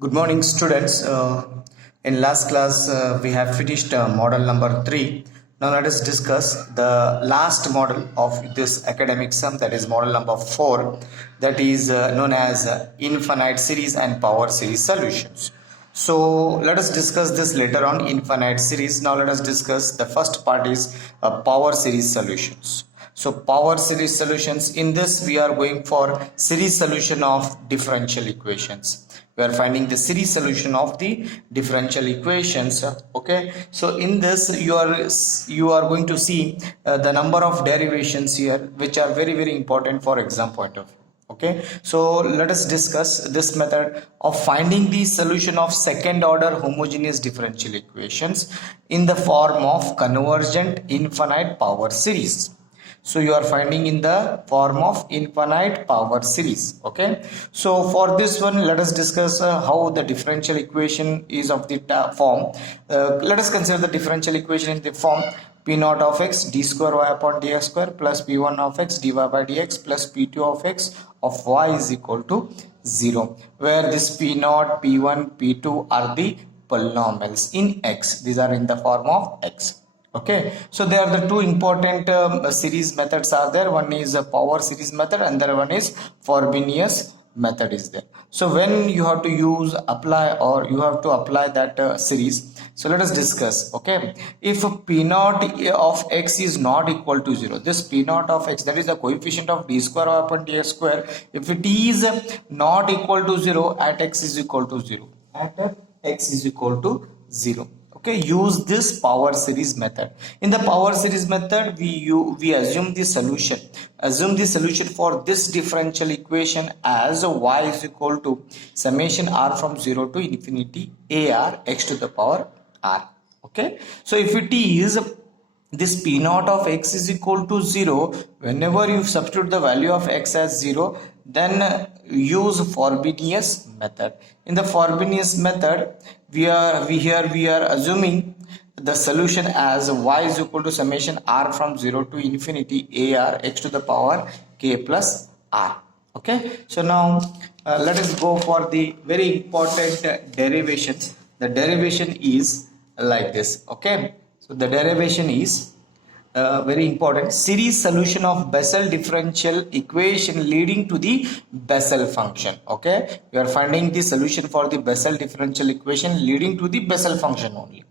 Good morning, students. In last class, we have finished model number 3. Now let us discuss the last model of this academic sum, that is model number 4, that is known as infinite series and power series solutions. So let us discuss this later on, infinite series. Now let us discuss the first part is power series solutions. So power series solutions, in this we are going for series solution of differential equations. We are finding the series solution of the differential equations. Okay, so in this you are going to see the number of derivations here, which are very important for exam point of view. Okay, so let us discuss this method of finding the solution of second order homogeneous differential equations in the form of convergent infinite power series. So you are finding in the form of infinite power series. Okay, so for this one, let us discuss how the differential equation is of the form. Let us consider the differential equation in the form p naught of x d square y upon dx square plus p1 of x dy by dx plus p2 of x of y is equal to 0, where this p naught, p1, p2 are the polynomials in x. These are in the form of x. Okay, so there are the two important series methods are there. One is a power series method and the other one is Frobenius method is there. So when you have to use apply, or you have to apply that series, so let us discuss. Okay, if p naught of x is not equal to 0, this p naught of x, that is the coefficient of d square upon dx square, if it is not equal to 0 at x is equal to 0, at x is equal to 0. Okay, use this power series method. In the power series method, we assume the solution for this differential equation as y is equal to summation r from 0 to infinity ar x to the power r. Okay, so if it is this p naught of x is equal to 0, whenever you substitute the value of x as 0, then use Frobenius method. In the Frobenius method, we are assuming the solution as y is equal to summation r from 0 to infinity ar x to the power k plus r. Okay, so now let us go for the very important derivations. The derivation is like this. Okay, so the derivation is very important. Series solution of Bessel differential equation leading to the Bessel function. Okay, we are finding the solution for the Bessel differential equation leading to the Bessel function only.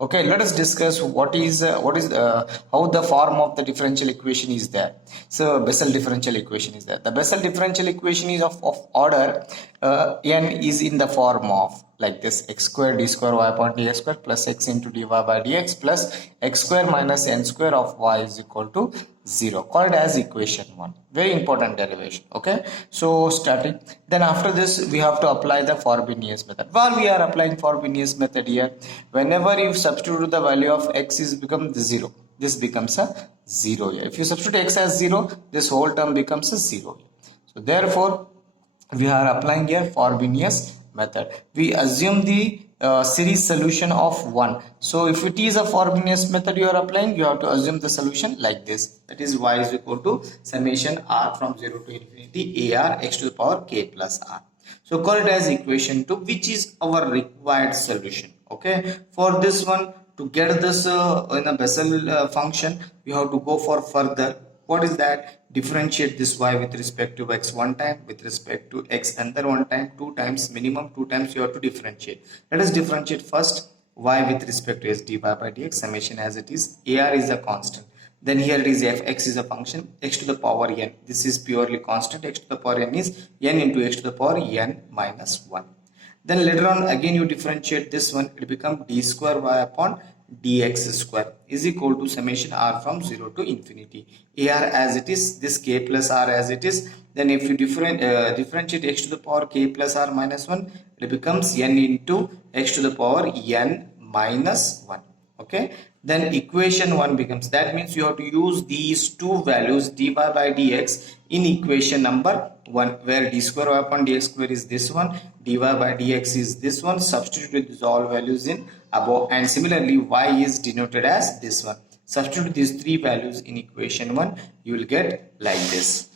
Okay, let us discuss what is how the form of the differential equation is there. So Bessel differential equation is there. The Bessel differential equation is of order n is in the form of like this: x square d square y upon dx square plus x into dy by dx plus x square minus n square of y is equal to 0, called as equation 1. Very important derivation. Okay, so starting, then after this we have to apply the Frobenius method. While we are applying Frobenius method here, whenever you substitute the value of x is become the 0, this becomes a 0 here. If you substitute x as 0, this whole term becomes a 0. So therefore we are applying here Frobenius method. We assume the series solution of 1. So if it is a Frobenius method you are applying, you have to assume the solution like this, that is y is equal to summation r from 0 to infinity ar x to the power k plus r. So call it as equation 2, which is our required solution. Okay, for this one, to get this in a Bessel function, you have to go for further. What is that? Differentiate this y with respect to x one time, with respect to x another one time, two times, minimum 2 times you have to differentiate. Let us differentiate first y with respect to s dy by dx, summation as it is, ar is a constant. Then here it is f, x is a function, x to the power n. This is purely constant, x to the power n is n into x to the power n minus 1. Then later on again you differentiate this one, it becomes d square y upon dx square is equal to summation r from 0 to infinity, ar as it is, this k plus r as it is. Then if you differentiate x to the power k plus r minus 1, it becomes n into x to the power n minus 1. Okay, then equation 1 becomes, that means you have to use these two values dy by dx in equation number 1, where d square y upon dx square is this one, dy by dx is this one. Substitute these all values in above, and similarly y is denoted as this one. Substitute these three values in equation 1, you will get like this.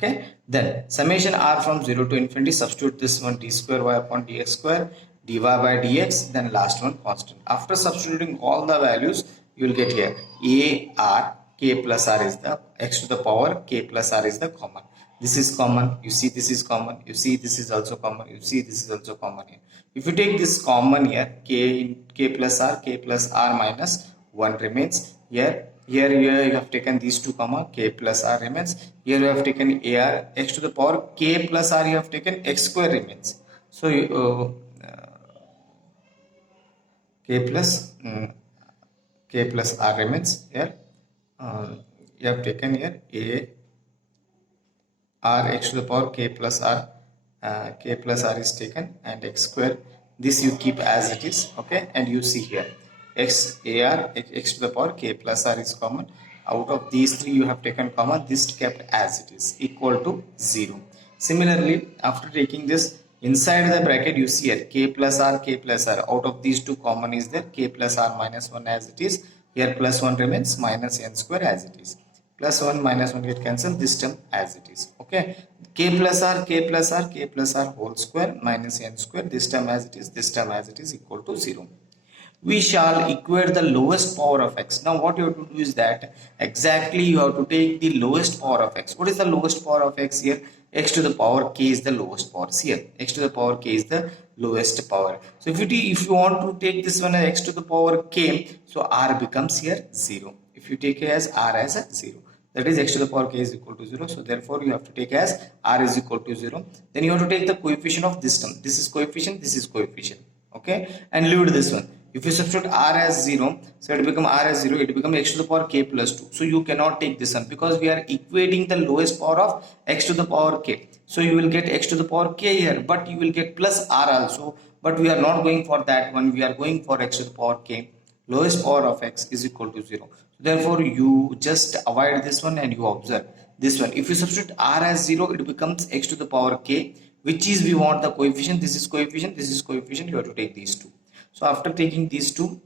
Okay, then summation r from 0 to infinity, substitute this one d square y upon dx square dy by dx, then last one constant. After substituting all the values, you will get here a r k plus r is the x to the power k plus r is the common. This is common, you see this is common, you see this is also common, you see this is also common here. If you take this common here, k plus r minus 1 remains here. Here you have taken these two comma, k plus r remains. Here you have taken ar, x to the power k plus r you have taken, x square remains. So you, k plus r remains here. You have taken here a r x to the power k plus r is taken, and x square, this you keep as it is. Okay, and you see here x to the power k plus r is common. Out of these three you have taken common, this kept as it is, equal to 0. Similarly, after taking this inside the bracket, you see here k plus r, out of these two common is there, k plus r minus 1 as it is. Here plus 1 remains, minus n square as it is. Plus 1 minus 1 get cancelled, this term as it is. Okay, k plus r whole square minus n square, this term as it is, this term as it is, equal to 0. We shall equate the lowest power of x. Now what you have to do is that exactly you have to take the lowest power of x. What is the lowest power of x here? X to the power k is the lowest power. See here, x to the power k is the lowest power. So if you want to take this one as x to the power k, so r becomes here 0. If you take as r as a 0, that is x to the power k is equal to 0. So therefore you have to take as r is equal to 0. Then you have to take the coefficient of this term. This is coefficient, this is coefficient. Okay, and leave this one. If you substitute r as 0, so it become r as 0, it become x to the power k plus 2. So you cannot take this one because we are equating the lowest power of x to the power k. So you will get x to the power k here, but you will get plus r also. But we are not going for that one. We are going for x to the power k. Lowest power of x is equal to 0. Therefore, you just avoid this one and you observe this one. If you substitute r as 0, it becomes x to the power k, which is we want the coefficient. This is coefficient, this is coefficient. You have to take these two. So after taking these two,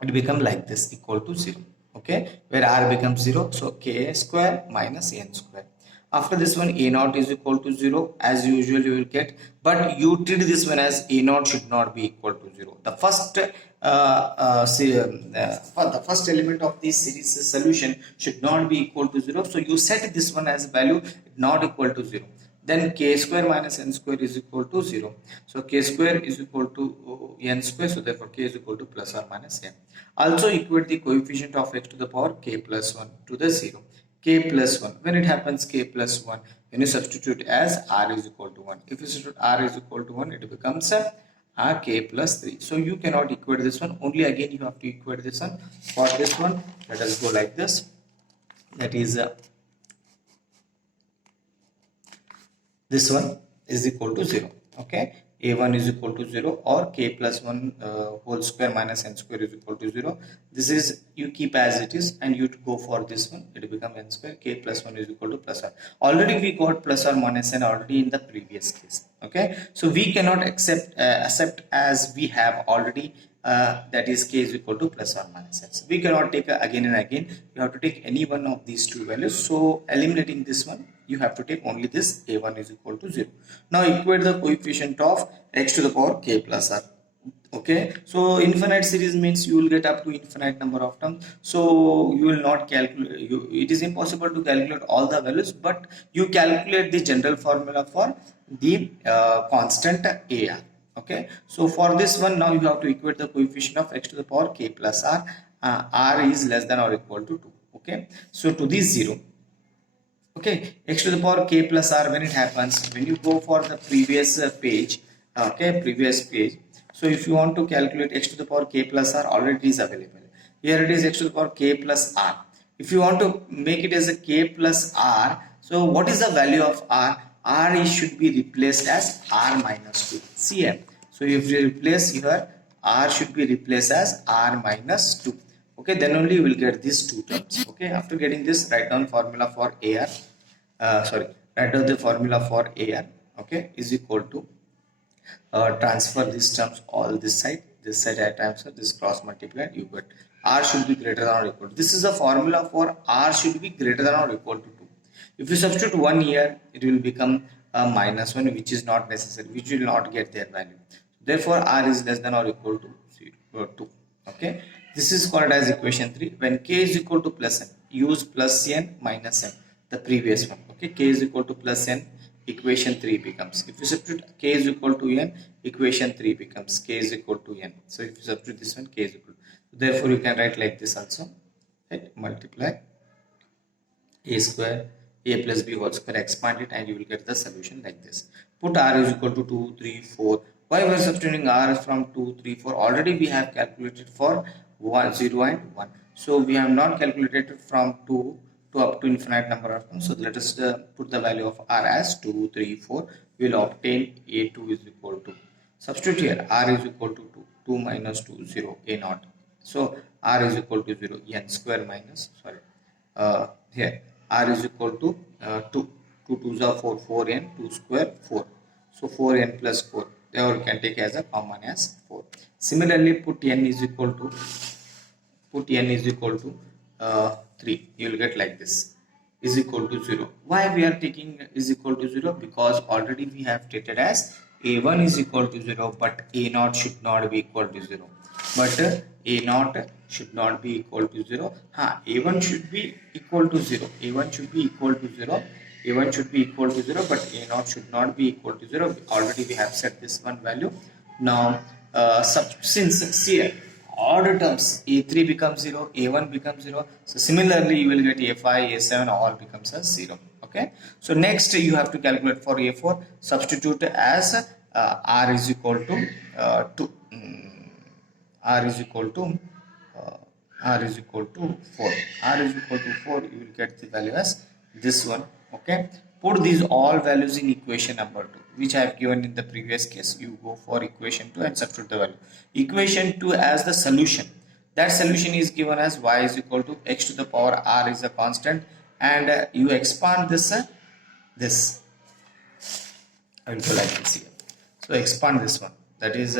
it become like this, equal to 0. Okay, where r becomes 0. So k square minus n square. After this one, a naught is equal to 0 as usual you will get, but you treat this one as a naught should not be equal to 0. The first the first element of this series solution should not be equal to 0. So you set this one as value not equal to 0. Then k square minus n square is equal to 0. So k square is equal to n square. So therefore k is equal to plus or minus n. Also equate the coefficient of x to the power k plus 1 to the 0. K plus 1. When it happens k plus 1, when you substitute as r is equal to 1. If you substitute r is equal to 1, it becomes k plus 3. So you cannot equate this one. Only again you have to equate this one. For this one, let us go like this. That is this one is equal to 0. Okay, a1 is equal to 0 or k plus 1 whole square minus n square is equal to 0. This is you keep as it is and you go for this one, it become n square. K plus 1 is equal to plus r. Already we got plus or minus n already in the previous case. Okay, so we cannot accept as we have already that is k is equal to plus or minus n. So we cannot take again and again. You have to take any one of these two values. So eliminating this one, you have to take only this a1 is equal to 0. Now equate the coefficient of x to the power k plus r. Okay, so infinite series means you will get up to infinite number of terms. So you will not calculate, it is impossible to calculate all the values, but you calculate the general formula for the constant ar. Okay, so for this one, now you have to equate the coefficient of x to the power k plus r. R is less than or equal to 2. Okay, so to this 0. Okay, x to the power k plus r, when it happens, when you go for the previous page, okay, previous page. So if you want to calculate x to the power k plus r, already it is available. Here it is x to the power k plus r. If you want to make it as a k plus r, so what is the value of r? R should be replaced as r minus 2. See here. So if you replace here, r should be replaced as r minus 2. Okay, then only you will get these two terms. Okay, after getting this, write down formula for ar. Write down the formula for ar. Okay, is equal to transfer these terms all this side I transfer, this cross multiplied, you get r should be greater than or equal to. This is a formula for r should be greater than or equal to 2. If you substitute 1 here, it will become minus 1, which is not necessary, which will not get their value. Therefore r is less than or equal to 0, 2. Okay, this is called as equation 3. When k is equal to plus n, use plus n minus n, the previous one. Okay, k is equal to plus n, equation 3 becomes, if you substitute k is equal to n, equation 3 becomes k is equal to n. So if you substitute this one, k is equal to, therefore you can write like this also, right? Multiply a square a plus b whole square, expand it, and you will get the solution like this. Put r is equal to 2 3 4. Why we are substituting r from 2 3 4? Already we have calculated for 1 0 and 1, so we have not calculated from 2 to up to infinite number of terms. So let us put the value of r as 2 3 4. We will obtain a2 is equal to, substitute here, r is equal to 2, 2 minus 2 0, a naught. So r is equal to 0, n square minus, sorry, here r is equal to 2, 2 2s are 4, 4n, 2 square 4, so 4n plus 4, therefore you can take as a common as 4. Similarly, put n is equal to 3, you will get like this, is equal to 0. Why we are taking is equal to 0? Because already we have stated as a1 is equal to 0, but a0 should not be equal to 0. But a0 should not be equal to 0. A1 should be equal to 0. A1 should be equal to 0. A1 should be equal to 0, but a0 should not be equal to 0. Already we have set this one value. Now, since here odd terms, a3 becomes 0, a1 becomes 0. So similarly, you will get a5, a7 all becomes as 0. Okay. So next you have to calculate for a4. Substitute as r is equal to 2. R is equal to 4. R is equal to 4. You will get the value as this one. Okay. Put these all values in equation number 2, which I have given in the previous case. You go for equation 2 and substitute the value. Equation 2 as the solution. That solution is given as y is equal to x to the power r is a constant, and you expand this. I will go like this here. So expand this one. That is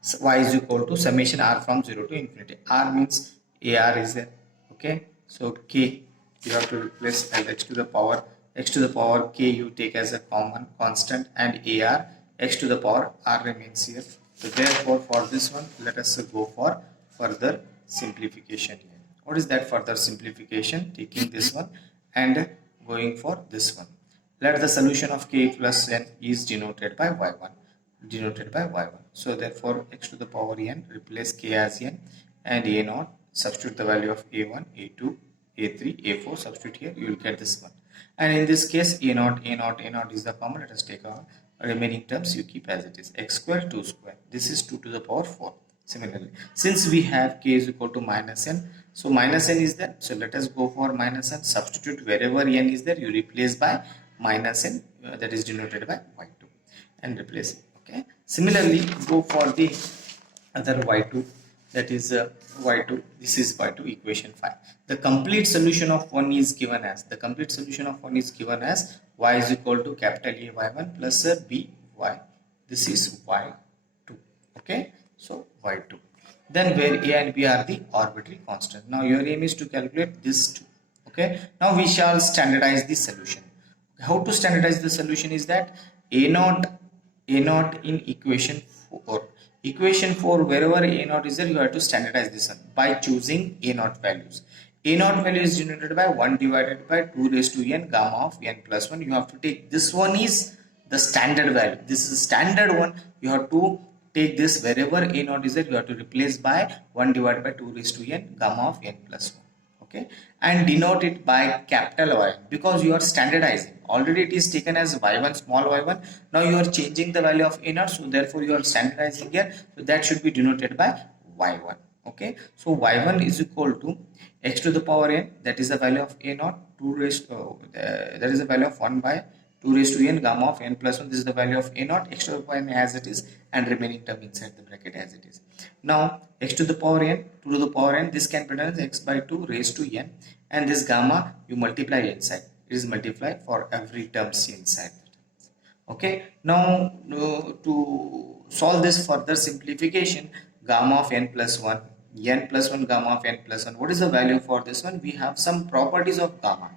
so y is equal to summation r from 0 to infinity. R means ar is there. Okay. So k, you have to replace as x to the power k you take as a common constant, and ar x to the power r remains here. So therefore for this one, let us go for further simplification here. What is that further simplification? Taking this one and going for this one. Let the solution of k plus n is denoted by y1. So therefore x to the power n, replace k as n, and a0, substitute the value of a1, a2, a3, a4, substitute here, you will get this one. And in this case, a0 is the common. Let us take our remaining terms, you keep as it is, x square 2 square, this is 2 to the power 4. Similarly, since we have k is equal to minus n, so minus n is there, so let us go for minus n. Substitute wherever n is there, you replace by minus n, that is denoted by y2, and replace it. Okay. Similarly, go for the other y2, that is y2. This is y2, equation 5. The complete solution of one is given as, y is equal to capital A y1 plus b y. This is y2. Okay. So y2. Then where a and b are the arbitrary constant. Now your aim is to calculate this too. Okay. Now we shall standardize the solution. How to standardize the solution is that a0 in equation 4. Equation 4, wherever a0 is there, you have to standardize this one by choosing a0 values. A0 value is denoted by 1 divided by 2 raised to n gamma of n plus 1. You have to take this one is the standard value. This is the standard one. You have to take this wherever a0 is there, you have to replace by 1 divided by 2 raised to n gamma of n plus 1. Okay, and denote it by capital Y, because you are standardizing. Already it is taken as y1, small y1. Now you are changing the value of a0, so therefore you are standardizing here. So that should be denoted by y1. Okay, so y1 is equal to x to the power n, that is the value of a0, that is the value of 1 by 2 raised to n gamma of n plus 1. This is the value of a0, x to the power n as it is, and remaining term inside the bracket as it is. Now x to the power n, 2 to the power n, this can be done as x by 2 raised to n, and this gamma you multiply inside. It is multiplied for every term inside. Okay. Now to solve this further simplification, gamma of n plus 1, n plus 1 gamma of n plus 1. What is the value for this one? We have some properties of gamma.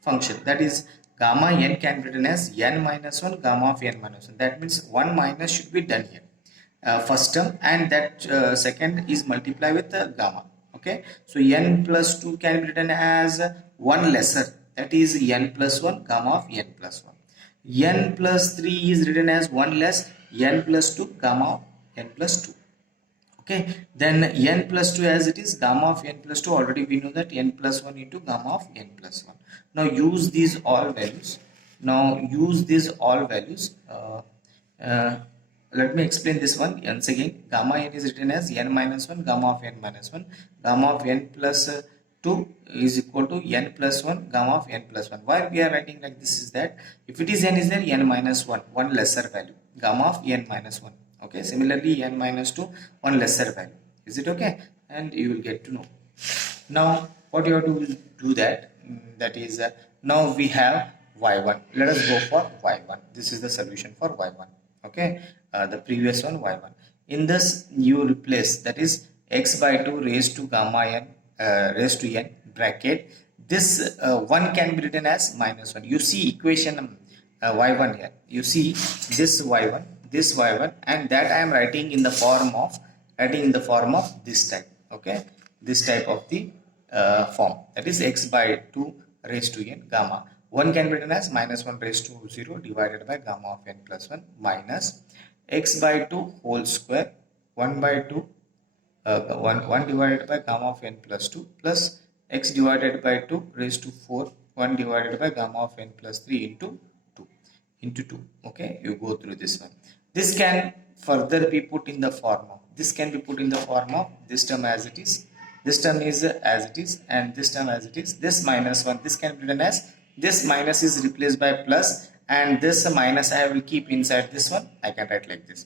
function, that is gamma n can be written as n minus 1 gamma of n minus 1. That means 1 minus should be done here, first term, and that second is multiply with gamma. Okay, so n plus 2 can be written as 1 lesser, that is n plus 1 gamma of n plus 1. N plus 3 is written as 1 less, n plus 2 gamma of n plus 2. Okay, then n plus 2 as it is gamma of n plus 2, already we know that n plus 1 into gamma of n plus 1. Now use these all values. Uh, Let me explain this one once again. Gamma n is written as n minus 1 gamma of n minus 1. Gamma of n plus 2 is equal to n plus 1 gamma of n plus 1. Why we are writing like this is that if it is n is there, n minus 1, one lesser value, gamma of n minus 1. Okay, similarly n minus 2, one lesser value. Is it okay? And you will get to know. Now what you have to do that, that is now we have y1. Let us go for y1. This is the solution for y1. Okay, the previous one y1. In this you replace, that is x by 2 raised to gamma n raised to n bracket. This 1 can be written as minus 1. You see equation y1 here. You see this y1, this y1, and that I am writing in the form of this type. Okay, this type of the form, that is x by 2 raised to n gamma. 1 can be written as minus 1 raised to 0 divided by gamma of n plus 1 minus x by 2 whole square 1 by 2 1 divided by gamma of n plus 2 plus x divided by 2 raised to 4 1 divided by gamma of n plus 3 into 2. Okay, you go through this one. This can further be put in the form of, this can be put in the form of this term as it is, this term is as it is, and this term as it is. This minus 1, this can be written as, this minus is replaced by plus, and this minus I will keep inside this one. I can write like this,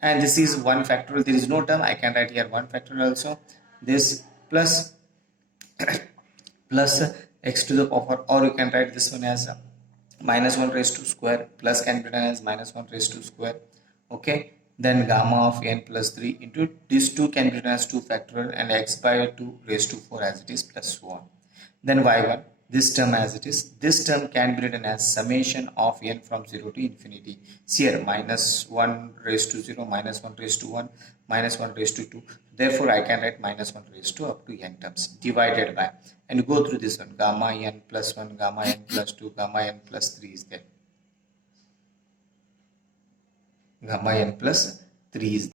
and this is 1 factorial. There is no term, I can write here 1 factorial also. This plus plus x to the power, or you can write this one as minus 1 raised to square, plus can be written as minus 1 raised to square. Okay, then gamma of n plus 3 into this 2 can be written as 2 factorial, and x by 2 raised to 4 as it is, plus so on. Then y1, this term as it is, this term can be written as summation of n from 0 to infinity. See here, minus 1 raised to 0, minus 1 raised to 1, minus 1 raised to 2. Therefore I can write minus 1 raised to up to n terms divided by, and go through this one, gamma n plus 1, gamma n plus 2, gamma n plus 3 is there, gamma n plus 3 is there.